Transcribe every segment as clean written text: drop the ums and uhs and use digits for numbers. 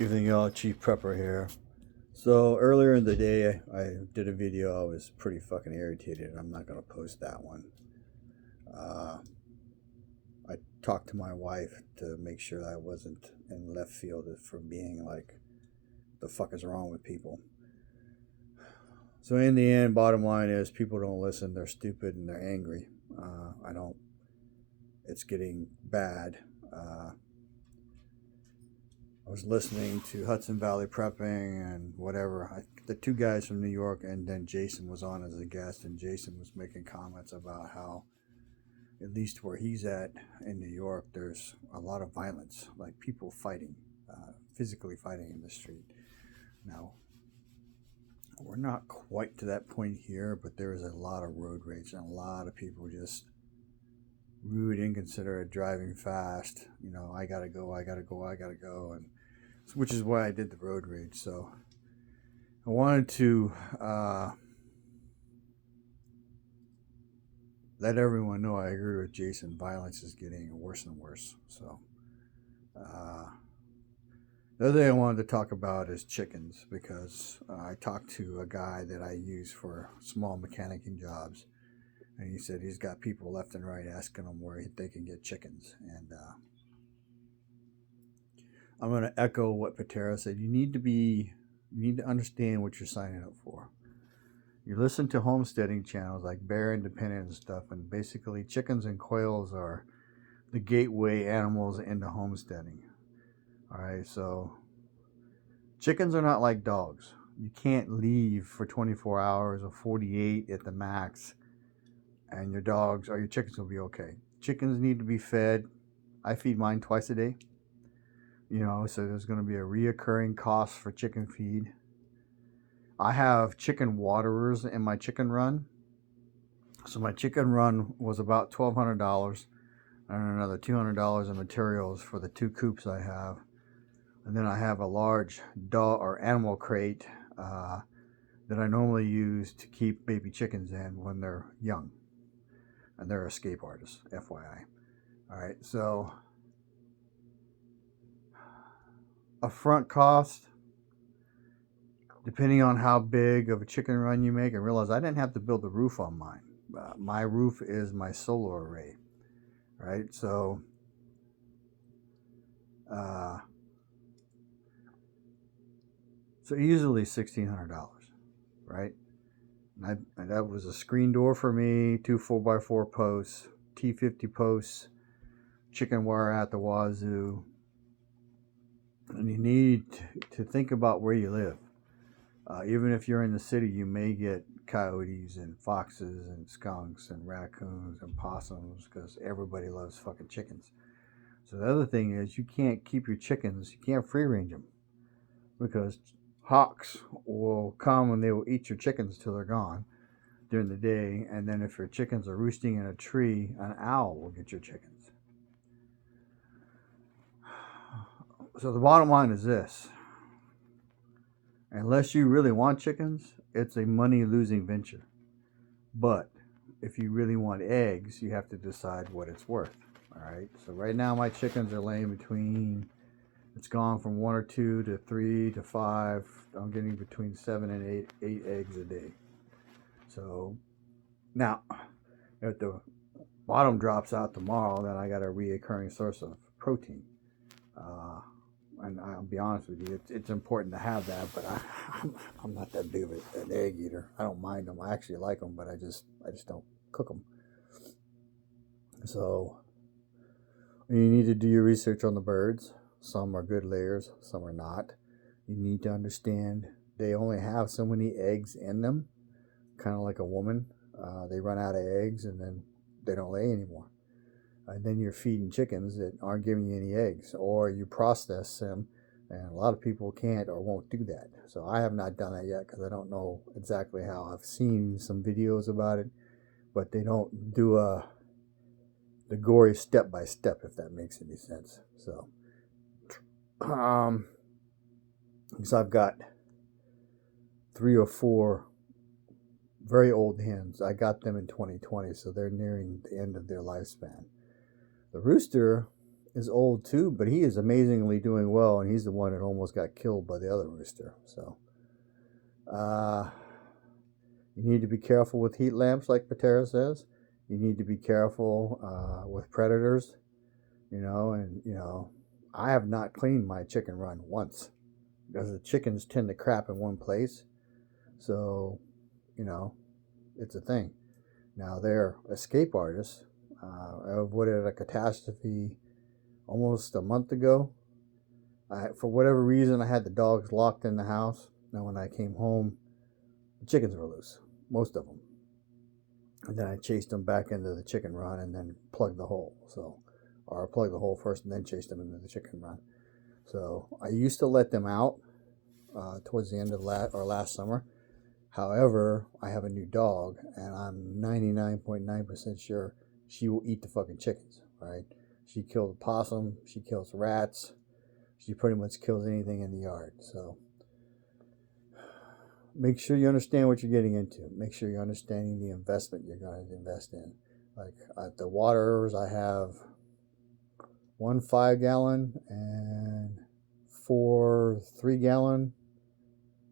Evening, y'all. Chief Prepper here. So earlier in the day, I did a video. I was pretty fucking irritated. I'm not gonna post that one. Uh, I talked to my wife to make sure I wasn't in left field for being like, the fuck is wrong with people? So in the end, bottom line is people don't listen. They're stupid and they're angry. I don't. It's getting bad. I was listening to Hudson Valley Prepping and whatever. The two guys from New York, and then Jason was on as a guest, and Jason was making comments about how, at least where he's at in New York, there's a lot of violence, like people fighting, physically fighting in the street. Now, we're not quite to that point here, but there is a lot of road rage and a lot of people just rude, inconsiderate, driving fast. I gotta go, I gotta go, I gotta go, and which is why I did the road rage. So I wanted to let everyone know I agree with Jason. Violence is getting worse and worse. So the other thing I wanted to talk about is chickens, because I talked to a guy that I use for small mechanicing jobs, and he said he's got people left and right asking him where they can get chickens. And I'm going to echo what Patera said. You need to understand what you're signing up for. You listen to homesteading channels like Bear Independent and stuff, and basically chickens and quails are the gateway animals into homesteading. All right, so chickens are not like dogs. You can't leave for 24 hours or 48 at the max, and your dogs or your chickens will be okay. Chickens need to be fed. I feed mine twice a day. So there's going to be a reoccurring cost for chicken feed. I have chicken waterers in my chicken run. So my chicken run was about $1,200 and another $200 in materials for the two coops I have. And then I have a large dog or animal crate that I normally use to keep baby chickens in when they're young. And they're escape artists, FYI. All right, so upfront cost, depending on how big of a chicken run you make, and realize I didn't have to build the roof on mine. My roof is my solar array, right? So easily $1,600, right? And that was a screen door for me, two 4x4 posts, T50 posts, chicken wire at the wazoo. And you need to think about where you live. Even if you're in the city, you may get coyotes and foxes and skunks and raccoons and possums, because everybody loves fucking chickens. So the other thing is, you can't keep your chickens, you can't free range them, because hawks will come and they will eat your chickens till they're gone during the day. And then if your chickens are roosting in a tree, an owl will get your chickens. So the bottom line is this: unless you really want chickens, it's a money losing venture. But if you really want eggs, you have to decide what it's worth. All right, so right now my chickens are laying between, it's gone from 1 or 2 to 3 to 5. I'm getting between 7 and 8 eggs a day. So now, if the bottom drops out tomorrow, then I got a reoccurring source of protein. And I'll be honest with you, it's important to have that, but I'm not that big of an egg eater. I don't mind them. I actually like them, but I just don't cook them. So you need to do your research on the birds. Some are good layers, some are not. You need to understand they only have so many eggs in them, kind of like a woman. They run out of eggs and then they don't lay anymore. And then you're feeding chickens that aren't giving you any eggs, or you process them, and a lot of people can't or won't do that. So I have not done that yet because I don't know exactly how. I've seen some videos about it, but they don't do the gory step by step, if that makes any sense. So because I've got 3 or 4 very old hens. I got them in 2020, so they're nearing the end of their lifespan. The rooster is old too, but he is amazingly doing well, and he's the one that almost got killed by the other rooster. So, you need to be careful with heat lamps, like Patera says. You need to be careful with predators, and I have not cleaned my chicken run once because the chickens tend to crap in one place. So, it's a thing. Now, they're escape artists. I avoided a catastrophe almost a month ago. For whatever reason, I had the dogs locked in the house. Now, when I came home, the chickens were loose, most of them. And then I chased them back into the chicken run and then plugged the hole. Or I plugged the hole first and then chased them into the chicken run. So I used to let them out towards the end of last summer. However, I have a new dog, and I'm 99.9% sure she will eat the fucking chickens, right? She killed a possum. She kills rats. She pretty much kills anything in the yard. So make sure you understand what you're getting into. Make sure you're understanding the investment you're going to invest in. Like at the waters, I have 1 5-gallon and 4 3-gallon,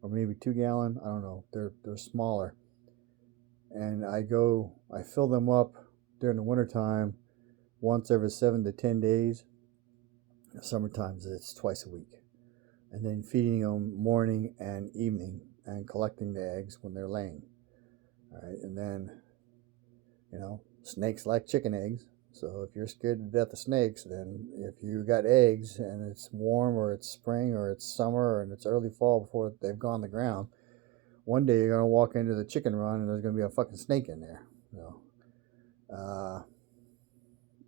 or maybe 2-gallon. I don't know. They're smaller, and I fill them up during the wintertime once every 7 to 10 days. In the summertime, it's twice a week, and then feeding them morning and evening, and collecting the eggs when they're laying. All right, and then, snakes like chicken eggs. So if you're scared to death of snakes, then if you got eggs and it's warm, or it's spring, or it's summer, and it's early fall before they've gone the ground, one day you're going to walk into the chicken run and there's going to be a fucking snake in there.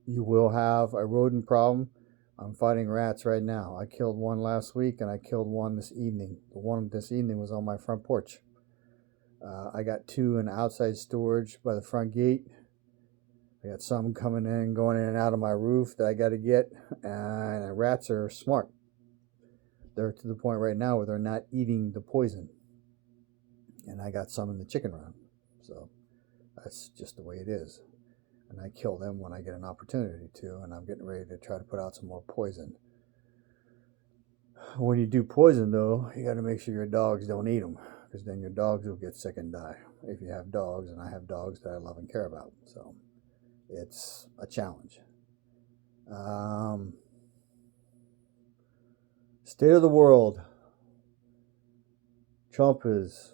You will have a rodent problem. I'm fighting rats right now. I killed one last week, and I killed one this evening. The one this evening was on my front porch. I got 2 in outside storage by the front gate. I got some coming in, going in and out of my roof that I got to get. And rats are smart. They're to the point right now where they're not eating the poison. And I got some in the chicken run. So that's just the way it is. And I kill them when I get an opportunity to, and I'm getting ready to try to put out some more poison. When you do poison, though, you got to make sure your dogs don't eat them, because then your dogs will get sick and die. If you have dogs, and I have dogs that I love and care about, so it's a challenge. State of the world. Trump is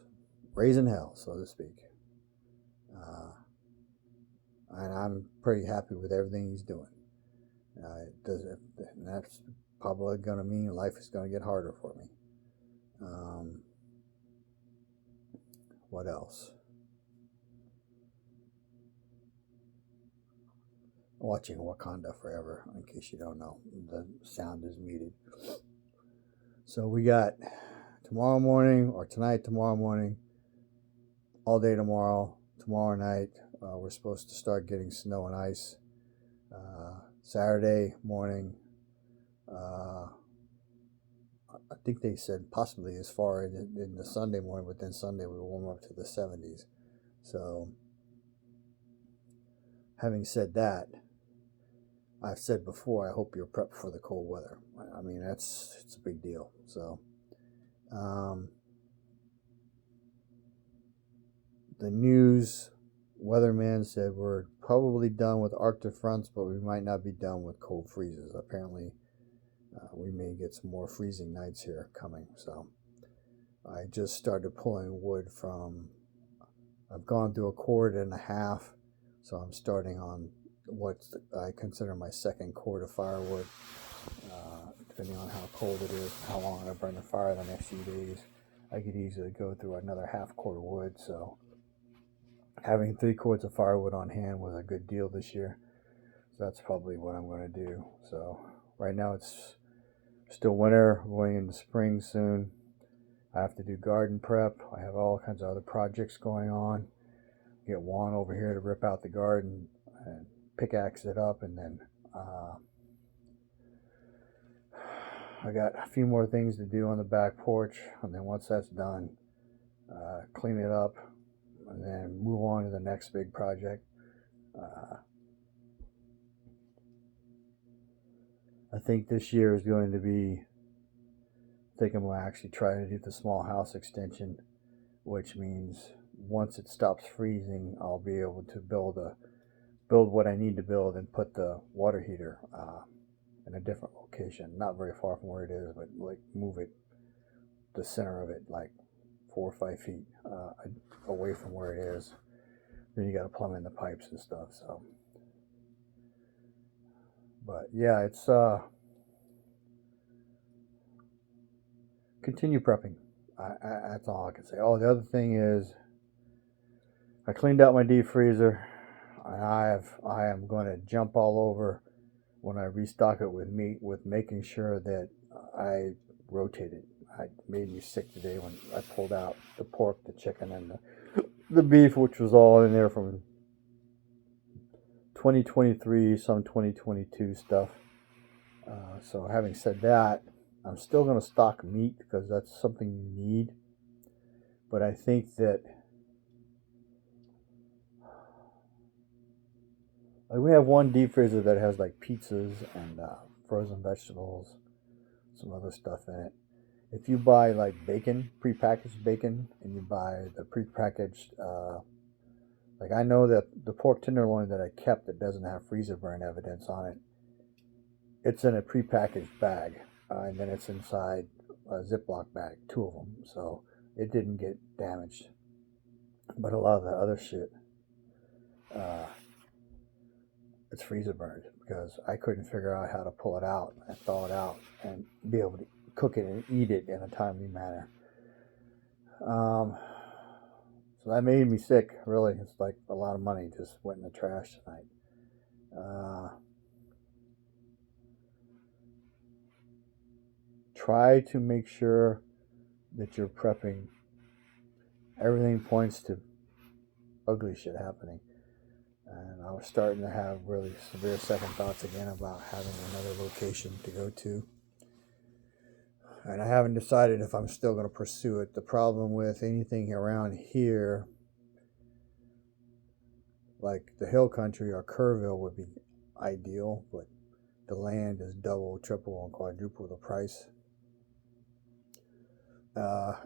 raising hell, so to speak. And I'm pretty happy with everything he's doing. And that's probably going to mean life is going to get harder for me. What else? Watching Wakanda Forever, in case you don't know. The sound is muted. So we got tomorrow morning, or tonight, tomorrow morning, all day tomorrow night. We're supposed to start getting snow and ice. Saturday morning, I think they said possibly as far in the Sunday morning, but then Sunday we warm up to the 70s. So, having said that, I've said before, I hope you're prepped for the cold weather. I mean, it's a big deal. So, the news weatherman said we're probably done with Arctic fronts, but we might not be done with cold freezes. Apparently, we may get some more freezing nights here coming. So I just started pulling wood I've gone through a cord and a half, so I'm starting on what I consider my second cord of firewood. Depending on how cold it is, how long I burn the fire the next few days, I could easily go through another half cord of wood. So having 3 cords of firewood on hand was a good deal this year. So that's probably what I'm going to do. So right now it's still winter, going into spring soon. I have to do garden prep. I have all kinds of other projects going on. Get Juan over here to rip out the garden and pickaxe it up, and then I got a few more things to do on the back porch, and then once that's done, clean it up, and then move on to the next big project. I think this year is going to be, I think I'm going to actually try to do the small house extension, which means once it stops freezing, I'll be able to build what I need to build and put the water heater in a different location, not very far from where it is, but like move it, the center of it, like 4 or 5 feet away from where it is. Then you got to plumb in the pipes and stuff. So, but yeah, it's continue prepping. That's all I can say. Oh, the other thing is, I cleaned out my deep freezer. I am going to jump all over when I restock it with meat, with making sure that I rotate it. It made me sick today when I pulled out the pork, the chicken, and the beef, which was all in there from 2023, some 2022 stuff. So having said that, I'm still going to stock meat because that's something you need. But I think that like we have one deep freezer that has like pizzas and frozen vegetables, some other stuff in it. If you buy like bacon, prepackaged bacon, and you buy the prepackaged, like I know that the pork tenderloin that I kept that doesn't have freezer burn evidence on it, it's in a prepackaged bag, and then it's inside a Ziploc bag, 2 of them, so it didn't get damaged. But a lot of the other shit, it's freezer burned because I couldn't figure out how to pull it out and thaw it out and be able to cook it and eat it in a timely manner. So that made me sick, really. It's like a lot of money just went in the trash tonight. Try to make sure that you're prepping. Everything points to ugly shit happening. And I was starting to have really severe second thoughts again about having another location to go to. And I haven't decided if I'm still going to pursue it. The problem with anything around here, like the hill country or Kerrville, would be ideal, but the land is double, triple, and quadruple the price.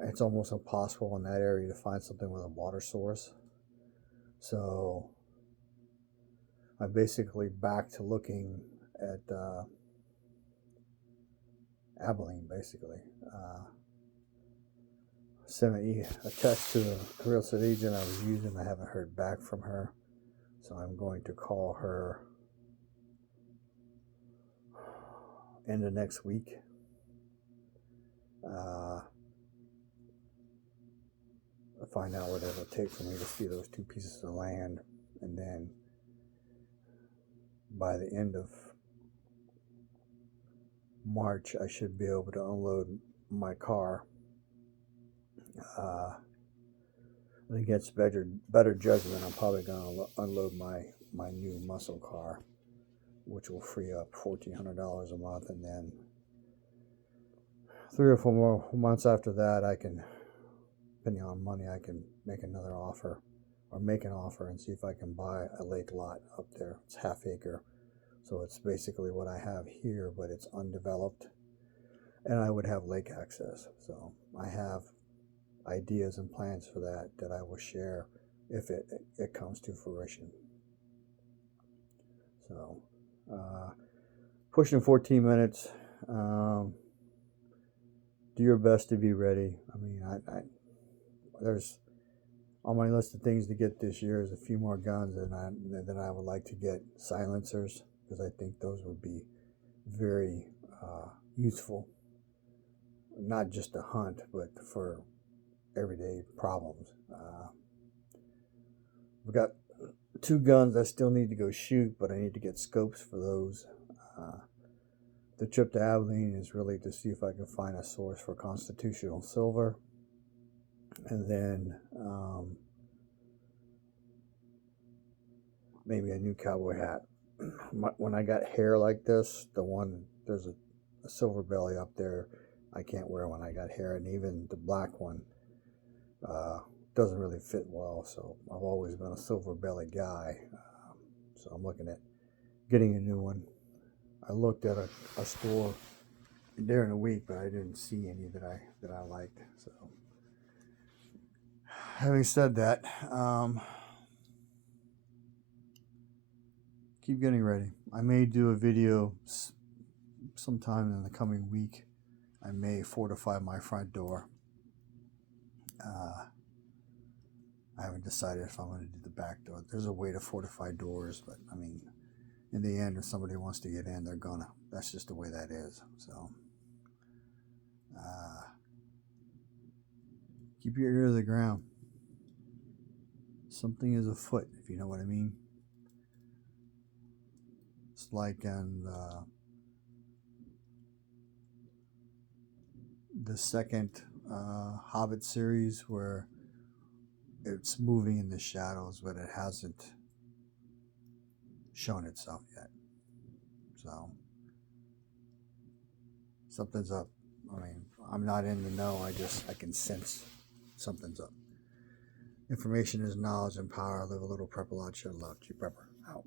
It's almost impossible in that area to find something with a water source. So I'm basically back to looking at Abilene, basically. Sent a text to the real estate agent I was using. I haven't heard back from her, so I'm going to call her end of next week. Find out what it'll take for me to see those 2 pieces of land, and then by the end of March I should be able to unload my car. Against better judgment, I'm probably going to unload my new muscle car, which will free up $1,400 a month, and then 3 or 4 more months after that, I can, depending on money, I can make another offer, or make an offer and see if I can buy a lake lot up there. It's half acre, so it's basically what I have here, but it's undeveloped, and I would have lake access. So I have ideas and plans for that I will share if it comes to fruition. So pushing 14 minutes. Do your best to be ready. I mean, I there's on my list of things to get this year is a few more guns, and then I would like to get silencers, because I think those would be very useful, not just to hunt, but for everyday problems. We've got 2 guns I still need to go shoot, but I need to get scopes for those. The trip to Abilene is really to see if I can find a source for constitutional silver, and then maybe a new cowboy hat. When I got hair like this, there's a silver belly up there, I can't wear when I got hair, and even the black one doesn't really fit well, so I've always been a silver belly guy. So I'm looking at getting a new one. I looked at a store during the week, but I didn't see any that I liked. So, having said that, keep getting ready. I may do a video sometime in the coming week. I may fortify my front door. I haven't decided if I'm going to do the back door. There's a way to fortify doors, but I mean, in the end, if somebody wants to get in, they're gonna. That's just the way that is. So, keep your ear to the ground. Something is afoot, if you know what I mean. It's like in the second Hobbit series where it's moving in the shadows, but it hasn't shown itself yet. So something's up. I mean, I'm not in the know. I can sense something's up. Information is knowledge and power. Live a little, prep a lot, shed a lot. G Prepper out.